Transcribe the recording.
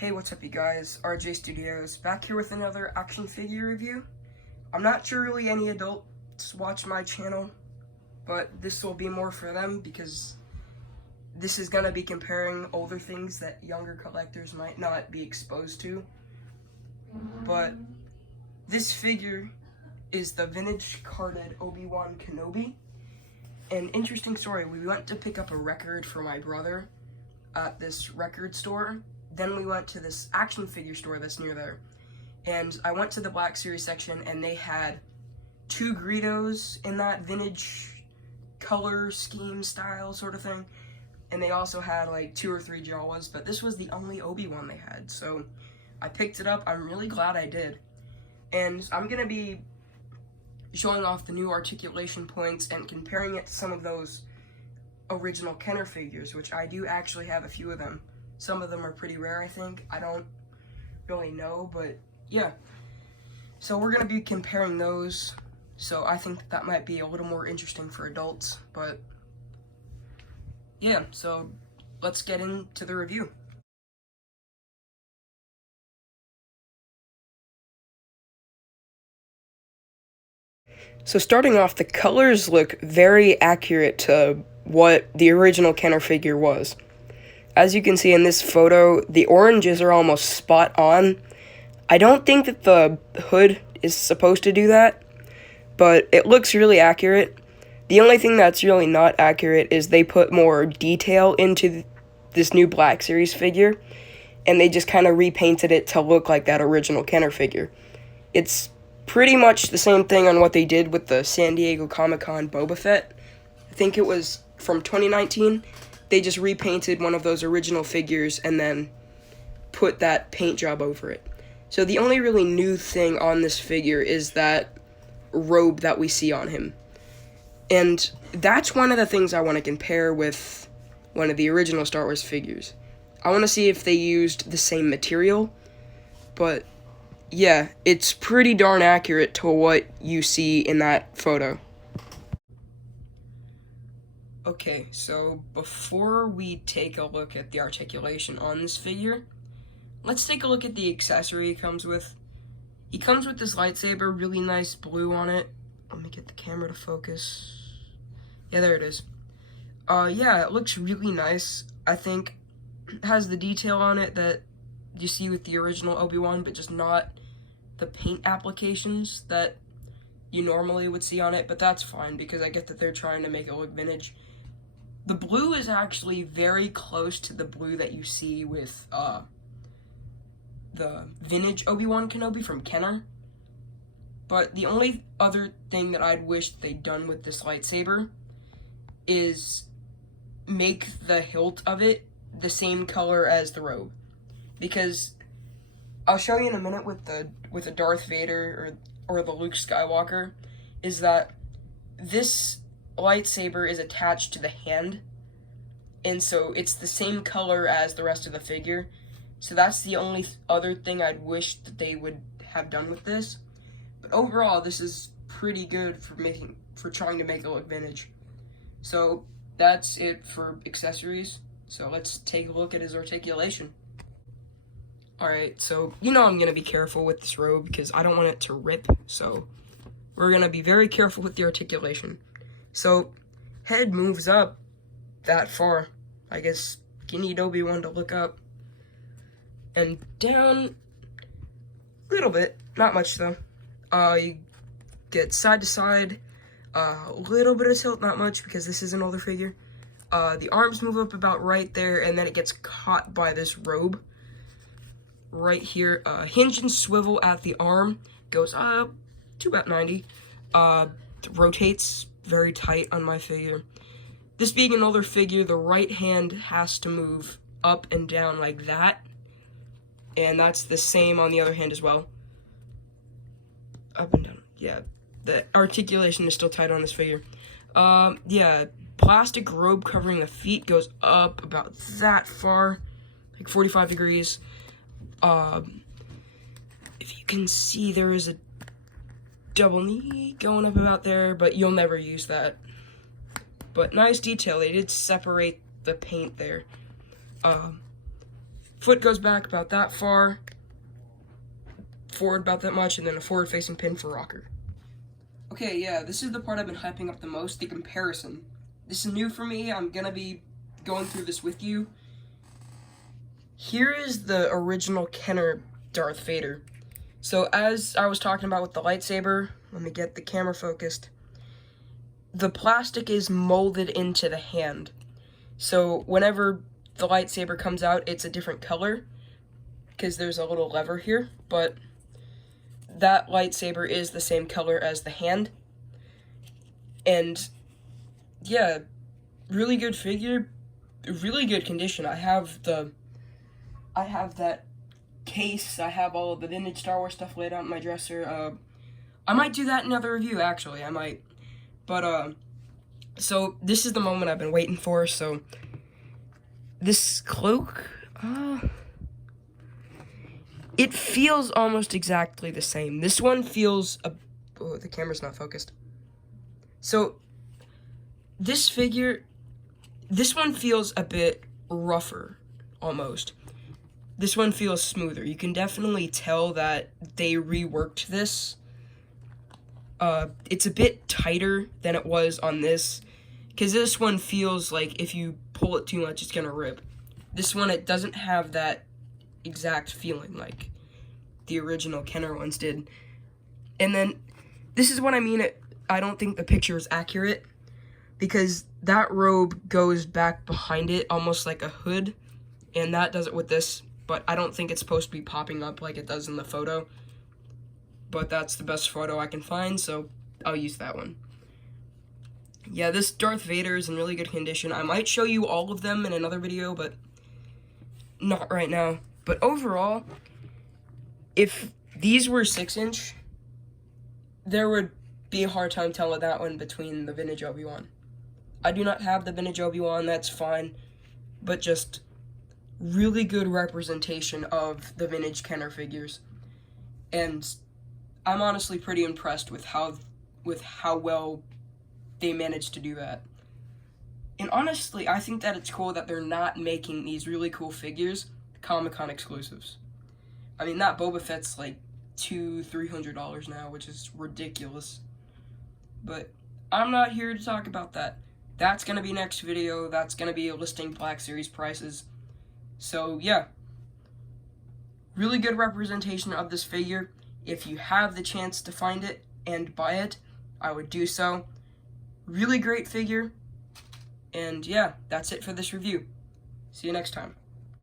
Hey, what's up you guys? RJ Studios, back here with another action figure review. I'm not sure really any adults watch my channel, but this will be more for them because this is going to be comparing older things that younger collectors might not be exposed to. But this figure is the vintage carded Obi Wan Kenobi. An interesting story, we went to pick up a record for my brother at this record store. Then we went to this action figure store that's near there. And I went to the Black Series section and they had 2 Greedos in that vintage color scheme style sort of thing. And they also had like 2 or 3 Jawas, but this was the only Obi Wan they had. So I picked it up. I'm really glad I did. And I'm going to be showing off the new articulation points and comparing it to some of those original Kenner figures, which I do actually have a few of them. Some of them are pretty rare, I think. I don't really know, but yeah. So we're going to be comparing those. So I think that might be a little more interesting for adults, but yeah, so let's get into the review. So starting off, the colors look very accurate to what the original Kenner figure was. As you can see in this photo, the oranges are almost spot on. I don't think that the hood is supposed to do that, but it looks really accurate. The only thing that's really not accurate is they put more detail into this new Black Series figure, and they just kind of repainted it to look like that original Kenner figure. It's pretty much the same thing on what they did with the San Diego Comic-Con Boba Fett. I think it was from 2019. They just repainted one of those original figures and then put that paint job over it. So the only really new thing on this figure is that robe that we see on him. And that's one of the things I want to compare with one of the original Star Wars figures. I want to see if they used the same material, but yeah, it's pretty darn accurate to what you see in that photo. Okay, so before we take a look at the articulation on this figure, let's take a look at the accessory he comes with. He comes with this lightsaber, really nice blue on it. Let me get the camera to focus. Yeah, there it is. Yeah, it looks really nice. I think it has the detail on it that you see with the original Obi-Wan, but just not the paint applications that you normally would see on it, but that's fine because I get that they're trying to make it look vintage. The blue is actually very close to the blue that you see with the vintage Obi Wan Kenobi from Kenner. But the only other thing that I'd wish they'd done with this lightsaber is make the hilt of it the same color as the robe. Because I'll show you in a minute with the Darth Vader or the Luke Skywalker, is that this lightsaber is attached to the hand, and so it's the same color as the rest of the figure. So that's the only other thing I'd wish that they would have done with this. But overall, this is pretty good for trying to make it look vintage. So that's it for accessories. So let's take a look at his articulation. Alright, so you know I'm going to be careful with this robe because I don't want it to rip, so we're going to be very careful with the articulation. So, head moves up that far. I guess you need Obi-Wan to look up. And down a little bit, not much though. You get side to side, a little bit of tilt, not much because this is an older figure. The arms move up about right there, and then it gets caught by this robe. Right here, hinge and swivel at the arm, goes up to about 90, rotates very tight on my figure. This being an older figure, the right hand has to move up and down like that, and that's the same on the other hand as well. Up and down, yeah, the articulation is still tight on this figure. Yeah, plastic robe covering the feet goes up about that far, like 45 degrees. If you can see, there is a double knee going up about there, but you'll never use that. But nice detail, they did separate the paint there. Foot goes back about that far, forward about that much, and then a forward-facing pin for rocker. Okay, yeah, this is the part I've been hyping up the most, the comparison. This is new for me. I'm gonna be going through this with you. Here is the original Kenner Darth Vader. So as I was talking about with the lightsaber, let me get the camera focused. The plastic is molded into the hand. So whenever the lightsaber comes out, it's a different color because there's a little lever here, but that lightsaber is the same color as the hand. And yeah, really good figure, really good condition. I have that case, I have all of the vintage Star Wars stuff laid out in my dresser. I might do that in another review, actually, I might. But, so this is the moment I've been waiting for, so this cloak, it feels almost exactly the same. This one feels, oh, the camera's not focused. So, this one feels a bit rougher, almost. This one feels smoother. You can definitely tell that they reworked this. It's a bit tighter than it was on this, because this one feels like if you pull it too much, it's gonna rip. This one, it doesn't have that exact feeling like the original Kenner ones did. And then, this is what I mean, I don't think the picture is accurate, because that robe goes back behind it, almost like a hood, and that does it with this, but I don't think it's supposed to be popping up like it does in the photo. But that's the best photo I can find, so I'll use that one. Yeah, this Darth Vader is in really good condition. I might show you all of them in another video, but not right now. But overall, if these were 6-inch, there would be a hard time telling that one between the vintage Obi Wan. I do not have the vintage Obi Wan, that's fine, but just really good representation of the vintage Kenner figures. And I'm honestly pretty impressed with how well they managed to do that. And honestly, I think that it's cool that they're not making these really cool figures Comic-Con exclusives. I mean, that Boba Fett's like $200-300 now, which is ridiculous. But I'm not here to talk about that. That's gonna be next video. That's gonna be listing Black Series prices. So yeah, really good representation of this figure. If you have the chance to find it and buy it, I would do so. Really great figure. And yeah, that's it for this review. See you next time.